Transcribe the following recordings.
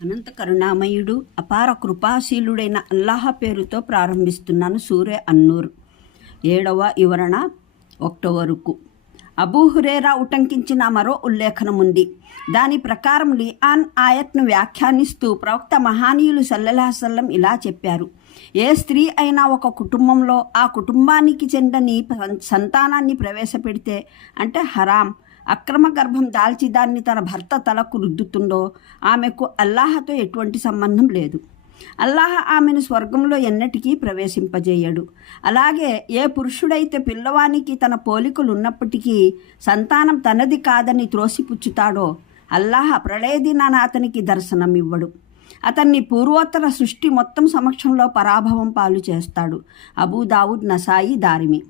అనంత కరుణామయుడు అపార కృపాశీలుడైన అల్లాహ పేరుతో ప్రారంభిస్తున్నాను సూర్య అన్నూర్. ఏడవ వివరణ ఒకటో అబూహురేరా అబూ హురేరా ఉటంకించిన మరో ఉల్లేఖనం ఉంది దాని ప్రకారం లియాన్ ఆయత్ను వ్యాఖ్యానిస్తూ ప్రవక్త మహానీయులు సల్లల్లాహసల్లం ఇలా చెప్పారు. ఏ స్త్రీ అయినా ఒక కుటుంబంలో ఆ కుటుంబానికి చెందని సంతానాన్ని ప్రవేశపెడితే అంటే హరాం. అక్రమ గర్భం దాల్చి దాన్ని తన భర్త తలకు రుద్దుతుందో ఆమెకు అల్లాహతో ఎటువంటి సంబంధం లేదు. అల్లాహ ఆమెను స్వర్గంలో ఎన్నటికీ ప్రవేశింపజేయడు. అలాగే ఏ పురుషుడైతే పిల్లవానికి తన పోలికలు ఉన్నప్పటికీ సంతానం తనది కాదని త్రోసిపుచ్చుతాడో అల్లాహ ప్రళయ దినాన అతనికి దర్శనం ఇవ్వడు అతన్ని పూర్వోత్తర సృష్టి మొత్తం సమక్షంలో పరాభవం పాలు చేస్తాడు. అబూదావుద్ నసాయి దారిమి.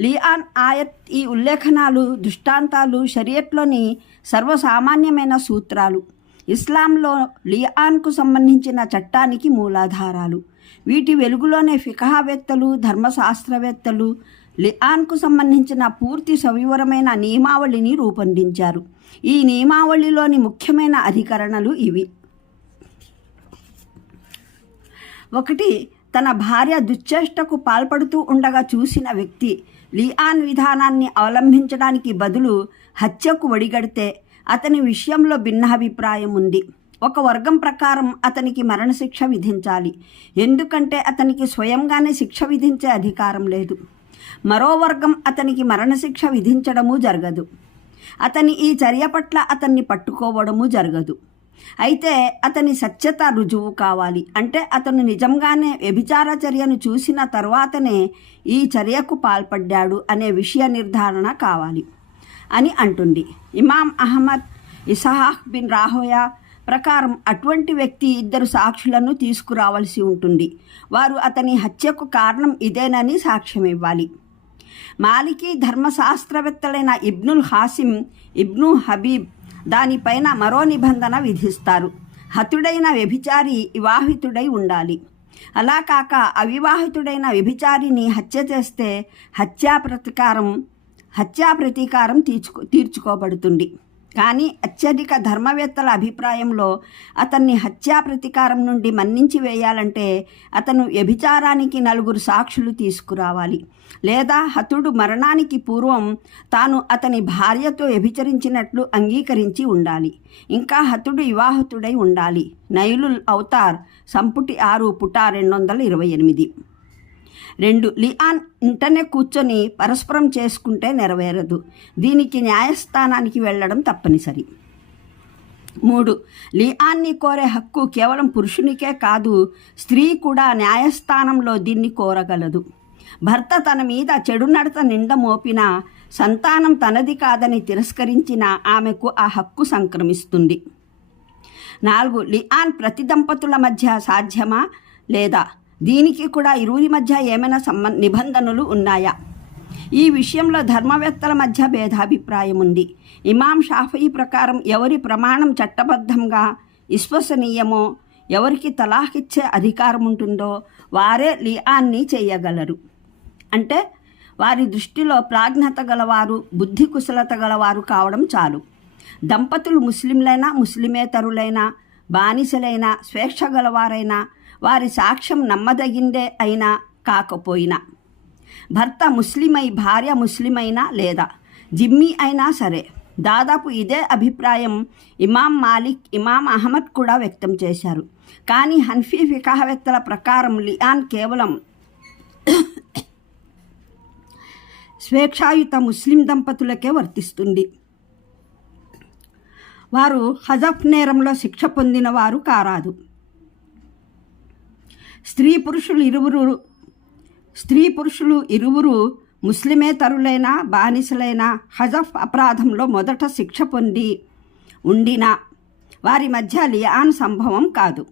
లియాన్ ఆయత్ ఈ ఉల్లేఖనాలు దృష్టాంతాలు షరియట్లోని సర్వసామాన్యమైన సూత్రాలు. ఇస్లాంలో లియాన్కు సంబంధించిన చట్టానికి మూలాధారాలు. వీటి వెలుగులోనే ఫికహావేత్తలు ధర్మశాస్త్రవేత్తలు లియాన్కు సంబంధించిన పూర్తి సవివరమైన నియమావళిని రూపొందించారు. ఈ నియమావళిలోని ముఖ్యమైన అధికరణలు ఇవి. ఒకటి తన భార్య దుశ్చేష్టకు పాల్పడుతూ ఉండగా చూసిన వ్యక్తి లియాన్ విధానాన్ని అవలంబించడానికి బదులు హత్యకు ఒడిగడితే అతని విషయంలో భిన్నాభిప్రాయం ఉంది. ఒక వర్గం ప్రకారం అతనికి మరణశిక్ష విధించాలి. ఎందుకంటే అతనికి స్వయంగానే శిక్ష విధించే అధికారం లేదు. మరో వర్గం అతనికి మరణశిక్ష విధించడము జరగదు. అతని ఈ చర్య పట్ల అతన్ని పట్టుకోవడము జరగదు. అయితే అతని సత్యత రుజువు కావాలి. అంటే అతను నిజంగానే వ్యభిచార చర్యను చూసిన తర్వాతనే ఈ చర్యకు పాల్పడ్డాడు అనే విషయ నిర్ధారణ కావాలి అని అంటుంది. ఇమాం అహ్మద్ ఇసహాహ్ బిన్ రాహోయా ప్రకారం అటువంటి వ్యక్తి ఇద్దరు సాక్షులను తీసుకురావాల్సి ఉంటుంది. వారు అతని హత్యకు కారణం ఇదేనని సాక్ష్యం ఇవ్వాలి. మాలికీ ధర్మశాస్త్రవేత్తలైన ఇబ్నుల్ హాసిం ఇబ్ను హబీబ్ దానిపైన మరో నిబంధన విధిస్తారు. హతుడైన వ్యభిచారి వివాహితుడై ఉండాలి. అలా కాక అవివాహితుడైన వ్యభిచారిని హత్య చేస్తే హత్యా ప్రతీకారం హత్యా ప్రతీకారం తీర్చుకో తీర్చుకోబడుతుంది. కానీ అత్యధిక ధర్మవేత్తల అభిప్రాయంలో అతన్ని హత్యా ప్రతీకారం నుండి మన్నించి వేయాలంటే అతను వ్యభిచారానికి నలుగురు సాక్షులు తీసుకురావాలి. లేదా హతుడు మరణానికి పూర్వం తాను అతని భార్యతో వ్యభిచరించినట్లు అంగీకరించి ఉండాలి. ఇంకా హతుడు వివాహతుడై ఉండాలి. నైలుల్ అవతార్ సంపుటి ఆరు పుట రెండు వందల ఇరవై ఎనిమిది. రెండు లియాన్ ఇంటనే కూర్చొని పరస్పరం చేసుకుంటే నెరవేరదు. దీనికి న్యాయస్థానానికి వెళ్ళడం తప్పనిసరి. మూడు లియాన్ని కోరే హక్కు కేవలం పురుషునికే కాదు స్త్రీ కూడా న్యాయస్థానంలో దీన్ని కోరగలదు. భర్త తన మీద చెడు నడత నింద మోపిన సంతానం తనది కాదని తిరస్కరించిన ఆమెకు ఆ హక్కు సంక్రమిస్తుంది. నాలుగు లియాన్ ప్రతి దంపతుల మధ్య సాధ్యమా? లేదా? దీనికి కూడా ఇరువురి మధ్య ఏమైనా సంబ నిబంధనలు ఉన్నాయా? ఈ విషయంలో ధర్మవేత్తల మధ్య భేదాభిప్రాయం ఉంది. ఇమాం షాఫీ ప్రకారం ఎవరి ప్రమాణం చట్టబద్ధంగా విశ్వసనీయమో ఎవరికి తలాఖ్ ఇచ్చే అధికారం ఉంటుందో వారే లియాన్ని చేయగలరు. అంటే వారి దృష్టిలో ప్రాజ్ఞత గలవారు బుద్ధి కుశలత గలవారు కావడం చాలు. దంపతులు ముస్లింలైనా ముస్లిమేతరులైనా బానిసలైనా స్వేచ్ఛ గలవారైనా వారి సాక్ష్యం నమ్మదగిందే అయినా కాకపోయినా. భర్త ముస్లిమై భార్య ముస్లిమైనా లేదా జిమ్మి అయినా సరే దాదాపు ఇదే అభిప్రాయం ఇమాం మాలిక్ ఇమాం అహ్మద్ కూడా వ్యక్తం చేశారు. కానీ హన్ఫీ ఫికాహవేత్తల ప్రకారం లియాన్ కేవలం స్వేచ్ఛాయుత ముస్లిం దంపతులకే వర్తిస్తుంది. వారు హజఫ్ నేరంలో శిక్ష పొందిన వారు కారాదు. స్త్రీ పురుషులు ఇరువురు స్త్రీ పురుషులు ఇరువురు ముస్లిమేతరులైనా బానిసలైన హజఫ్ అపరాధంలో మొదట శిక్ష పొంది ఉండిన వారి మధ్య లియాన్ సంభవం కాదు.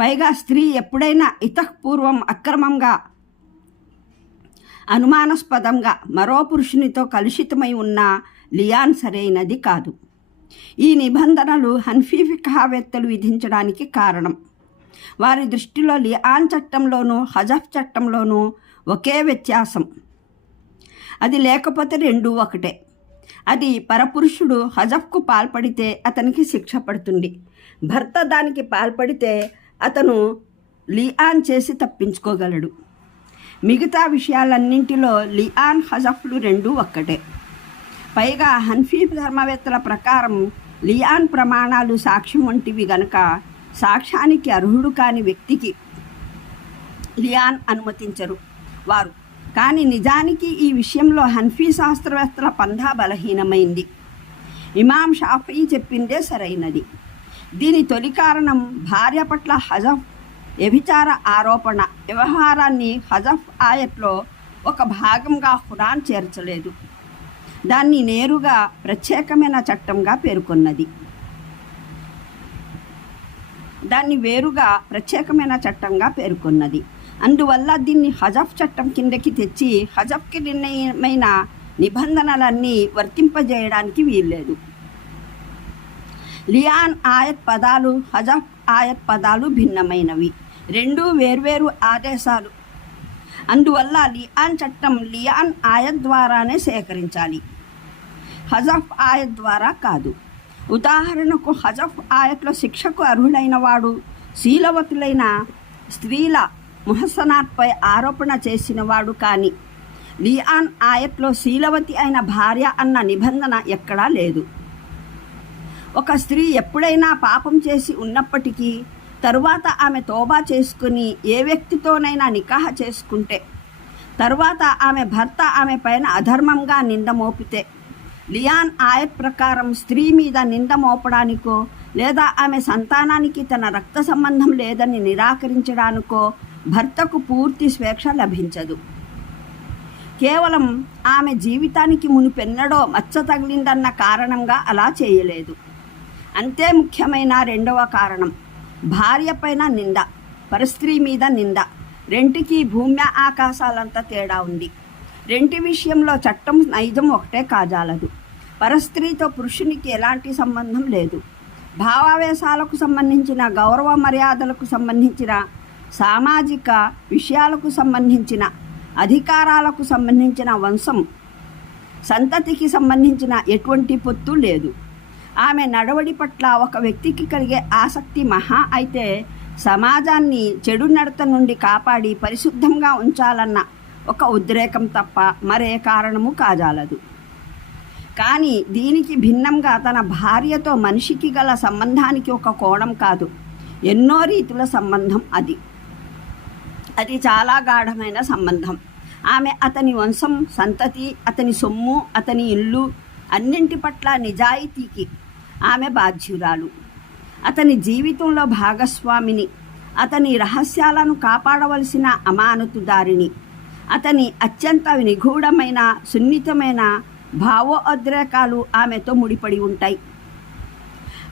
పైగా స్త్రీ ఎప్పుడైనా ఇతఃపూర్వం అక్రమంగా అనుమానాస్పదంగా మరో పురుషునితో కలుషితమై ఉన్న లియాన్ సరైనది కాదు. ఈ నిబంధనలు హన్ఫీ ఫిఖావేత్తలు విధించడానికి కారణం. వారి దృష్టిలో లియాన్ చట్టంలోనూ హజఫ్ చట్టంలోనూ ఒకే వ్యత్యాసం. అది లేకపోతే రెండూ ఒకటే. అది పరపురుషుడు హజఫ్కు పాల్పడితే అతనికి శిక్ష పడుతుంది. భర్త దానికి పాల్పడితే అతను లియాన్ చేసి తప్పించుకోగలడు. మిగతా విషయాలన్నింటిలో లియాన్ హజఫ్లు రెండూ ఒక్కటే. పైగా హన్ఫీ ధర్మవేత్తల ప్రకారం లియాన్ ప్రమాణాలు సాక్ష్యం వంటివి గనక సాక్ష్యానికి అర్హుడు కాని వ్యక్తికి లియాన్ అనుమతించరు వారు. కానీ నిజానికి ఈ విషయంలో హన్ఫీ శాస్త్రవేత్తల పంధా బలహీనమైంది. ఇమాం షాఫీ చెప్పిందే సరైనది. దీని తొలి కారణం భార్య పట్ల హజఫ్ వ్యభిచార ఆరోపణ. వ్యవహారాన్ని హజఫ్ ఆయట్లో ఒక భాగంగా ఖురాన్ చేర్చలేదు. దాన్ని నేరుగా ప్రత్యేకమైన చట్టంగా పేర్కొన్నది. దాన్ని వేరుగా ప్రత్యేకమైన చట్టంగా పేర్కొన్నది. అందువల్ల దీన్ని హజఫ్ చట్టం కిందకి తెచ్చి హజఫ్కి నిర్ణయమైన నిబంధనలన్నీ వర్తింపజేయడానికి వీల్లేదు. లియాన్ ఆయత్ పదాలు హజఫ్ ఆయత్ పదాలు భిన్నమైనవి. రెండు వేర్వేరు ఆదేశాలు. అందువల్ల లియాన్ చట్టం లియాన్ ఆయత్ ద్వారానే సేకరించాలి. హజఫ్ ఆయత్ ద్వారా కాదు. ఉదాహరణకు హజఫ్ ఆయట్లో శిక్షకు అర్హుడైన వాడు శీలవతులైన స్త్రీల ముహసనాత్పై ఆరోపణ చేసిన వాడు కానీ లియాన్ ఆయట్లో శీలవతి అయిన భార్య అన్న నిబంధన ఎక్కడా లేదు. ఒక స్త్రీ ఎప్పుడైనా పాపం చేసి ఉన్నప్పటికీ తరువాత ఆమె తోబా చేసుకుని ఏ వ్యక్తితోనైనా నికాహ చేసుకుంటే తరువాత ఆమె భర్త ఆమె పైన అధర్మంగా నింద మోపితే లియాన్ ఆయత్ ప్రకారం స్త్రీ మీద నింద మోపడానికో లేదా ఆమె సంతానానికి తన రక్త సంబంధం లేదని నిరాకరించడానికో భర్తకు పూర్తి స్వేచ్ఛ లభించదు. కేవలం ఆమె జీవితానికి మునిపెన్నడో మచ్చ తగిలిందన్న కారణంగా అలా చేయలేదు. అంతే ముఖ్యమైన రెండవ కారణం భార్య పైన నింద పరస్త్రీ మీద నింద. రెంటికి భూమ్య ఆకాశాలంత తేడా ఉంది. రెంటి విషయంలో చట్టం నైజం ఒకటే కాజాలదు. పరస్త్రీతో పురుషునికి ఎలాంటి సంబంధం లేదు. భావావేశాలకు సంబంధించిన గౌరవ మర్యాదలకు సంబంధించిన సామాజిక విషయాలకు సంబంధించిన అధికారాలకు సంబంధించిన వంశం సంతతికి సంబంధించిన ఎటువంటి పొత్తు లేదు. ఆమె నడవడి పట్ల ఒక వ్యక్తికి కలిగే ఆసక్తి మహా అయితే సమాజాన్ని చెడు నడత నుండి కాపాడి పరిశుద్ధంగా ఉంచాలన్న ఒక ఉద్రేకం తప్ప మరే కారణము కాజాలదు. కానీ దీనికి భిన్నంగా తన భార్యతో మనిషికి గల సంబంధానికి ఒక కోణం కాదు. ఎన్నో రీతుల సంబంధం అది. అది చాలా గాఢమైన సంబంధం. ఆమె అతని వంశం సంతతి అతని సొమ్ము అతని ఇల్లు అన్నింటి పట్ల నిజాయితీకి ఆమె బాధ్యురాలు. అతని జీవితంలో భాగస్వామిని అతని రహస్యాలను కాపాడవలసిన అమానతుదారిని అతని అత్యంత నిగూఢమైన సున్నితమైన భావోద్రేకాలు ఆమెతో ముడిపడి ఉంటాయి.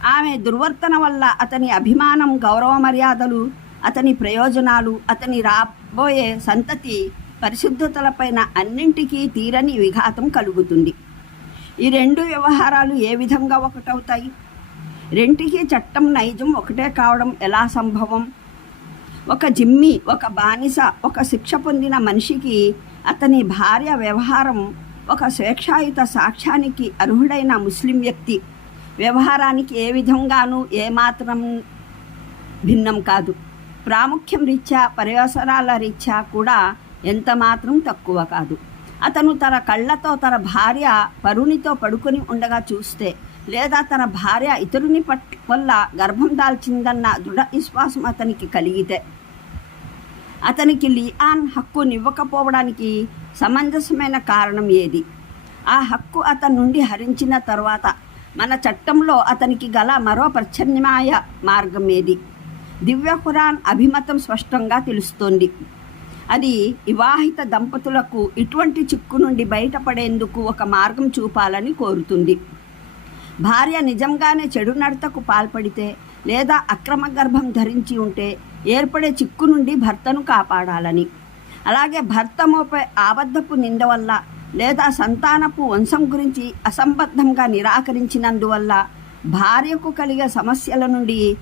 ఆమె దుర్వర్తన వల్ల అతని అభిమానం గౌరవ మర్యాదలు అతని ప్రయోజనాలు అతని రాబోయే సంతతి పరిశుద్ధతలపైన అన్నింటికీ తీరని విఘాతం కలుగుతుంది. ఈ రెండు వ్యవహారాలు ఏ విధంగా ఒకటవుతాయి? రెంటికి చట్టం నైజం ఒకటే కావడం ఎలా సంభవం? ఒక జిమ్మి ఒక బానిస ఒక శిక్ష పొందిన మనిషికి అతని భార్య వ్యవహారం ఒక స్వేచ్ఛాయుత సాక్ష్యానికి అర్హుడైన ముస్లిం వ్యక్తి వ్యవహారానికి ఏ విధంగానూ ఏమాత్రం భిన్నం కాదు. ప్రాముఖ్యం రీత్యా పర్యవసరాల రీత్యా కూడా ఎంత మాత్రం తక్కువ కాదు. అతను తన కళ్ళతో తన భార్య పరునితో పడుకొని ఉండగా చూస్తే లేదా తన భార్య ఇతరుని పట్ వల్ల గర్భం దాల్చిందన్న దృఢ విశ్వాసం అతనికి కలిగితే అతనికి లియాన్ హక్కునివ్వకపోవడానికి సమంజసమైన కారణం ఏది? ఆ హక్కు అతని నుండి హరించిన తర్వాత మన చట్టంలో అతనికి గల మరో ప్రత్యామ్నాయ మార్గం ఏది? దివ్య ఖురాన్ అభిమతం స్పష్టంగా తెలుస్తోంది. అది వివాహిత దంపతులకు ఇటువంటి చిక్కు నుండి బయటపడేందుకు ఒక మార్గం చూపాలని కోరుతుంది. భార్య నిజంగానే చెడు నడతకు పాల్పడితే లేదా అక్రమ గర్భం ధరించి ఉంటే ఏర్పడే చిక్కు నుండి భర్తను కాపాడాలని. అలాగే భర్త మోపే ఆబద్ధపు నింద వల్ల లేదా సంతానపు వంశం గురించి అసంబద్ధంగా నిరాకరించినందువల్ల భార్యకు కలిగే సమస్యల నుండి